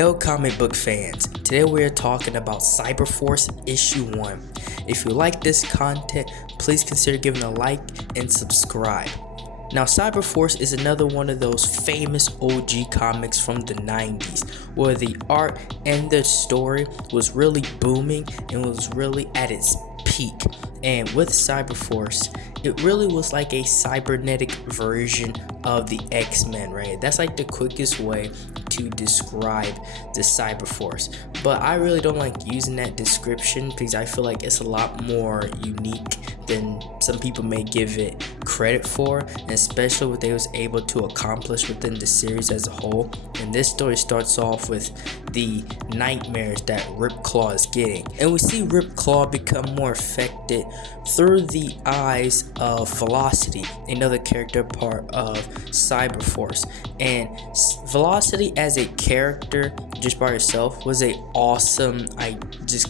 Hello comic book fans, today we are talking about CYBERFORCE issue 1. If you like this content, please consider giving a like and subscribe. Now CYBERFORCE is another one of those famous OG comics from the 90s where the art and the story was really booming and was really at its peak. And with CYBERFORCE, it really was like a cybernetic version of the X-Men, right? That's like the quickest way to describe the CYBERFORCE, but I really don't like using that description because I feel like it's a lot more unique than some people may give it credit for, and especially what they was able to accomplish within the series as a whole. And this story starts off with the nightmares that Ripclaw is getting, and we see Ripclaw become more affected through the eyes of Velocity, another character part of CYBERFORCE. And Velocity as a character just by herself was a awesome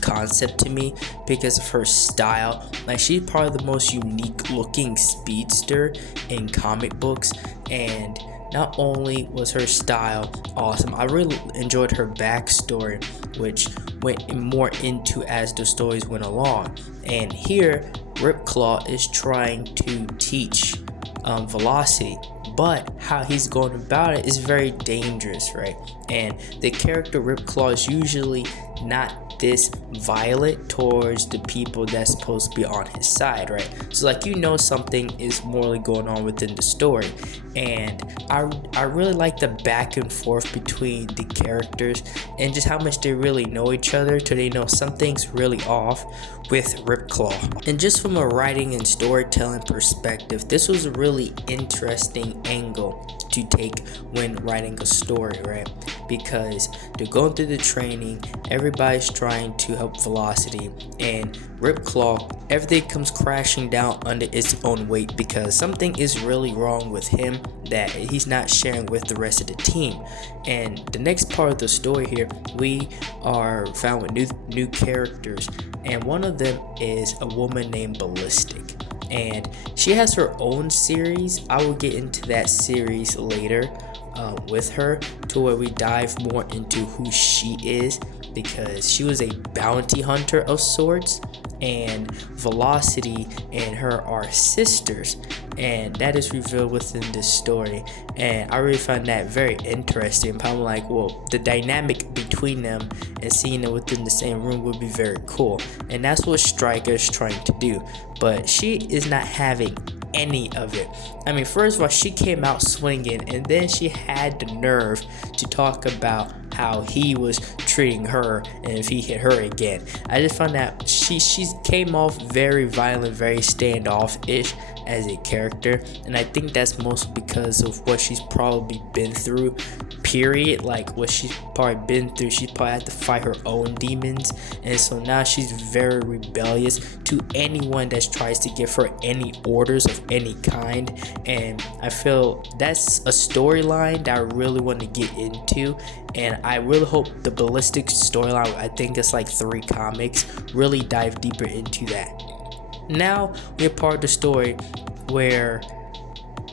concept to me because of her style. Like, she's probably the most unique looking speedster in comic books, and not only was her style awesome, I really enjoyed her backstory, which went more into as the stories went along. And here Ripclaw is trying to teach Velocity, but how he's going about it is very dangerous, right? And the character Ripclaw is usually not this violent towards the people that's supposed to be on his side, right? So like, you know, something is morally going on within the story. And I really like the back and forth between the characters and just how much they really know each other till they know something's really off with Ripclaw. And just from a writing and storytelling perspective, this was a really interesting angle to take when writing a story, right? Because they're going through the training, everybody's trying to help Velocity, and Ripclaw, everything comes crashing down under its own weight because something is really wrong with him that he's not sharing with the rest of the team. And the next part of the story here, we are found with new characters, and one of them is a woman named Ballistic. And she has her own series. I will get into that series later with her, to where we dive more into who she is, because she was a bounty hunter of sorts, and Velocity and her are sisters, and that is revealed within this story. And I really find that very interesting. I'm like, well, the dynamic between them and seeing it within the same room would be very cool, and that's what Stryker is trying to do, but she is not having any of it. I mean, first of all, she came out swinging, and then she had the nerve to talk about how he was treating her and if he hit her again. I just found that she came off very violent, very standoffish as a character, and I think that's mostly because of what she's probably been through, period. Like, what she's probably been through, she probably had to fight her own demons, and so now she's very rebellious to anyone that tries to give her any orders of any kind. And I feel that's a storyline that I really want to get into, and I really hope the Ballistic storyline, I think it's like 3 comics, really dive deeper into that. Now we're part of the story where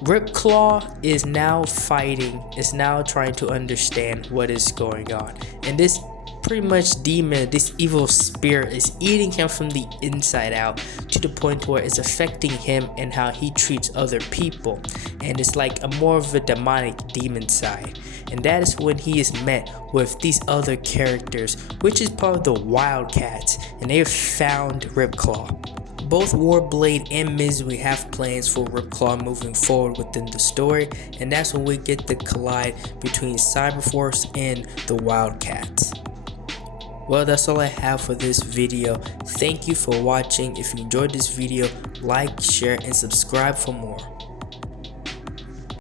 Ripclaw is now fighting, is now trying to understand what is going on, and this pretty much demon, this evil spirit, is eating him from the inside out to the point where it's affecting him and how he treats other people, and it's like a more of a demonic demon side. And that is when he is met with these other characters, which is part of the Wildcats, and they have found Ripclaw. Both Warblade and Misery have plans for Ripclaw moving forward within the story, and that's when we get the collide between CYBERFORCE and the Wildcats. Well, that's all I have for this video. Thank you for watching. If you enjoyed this video, like, share, and subscribe for more.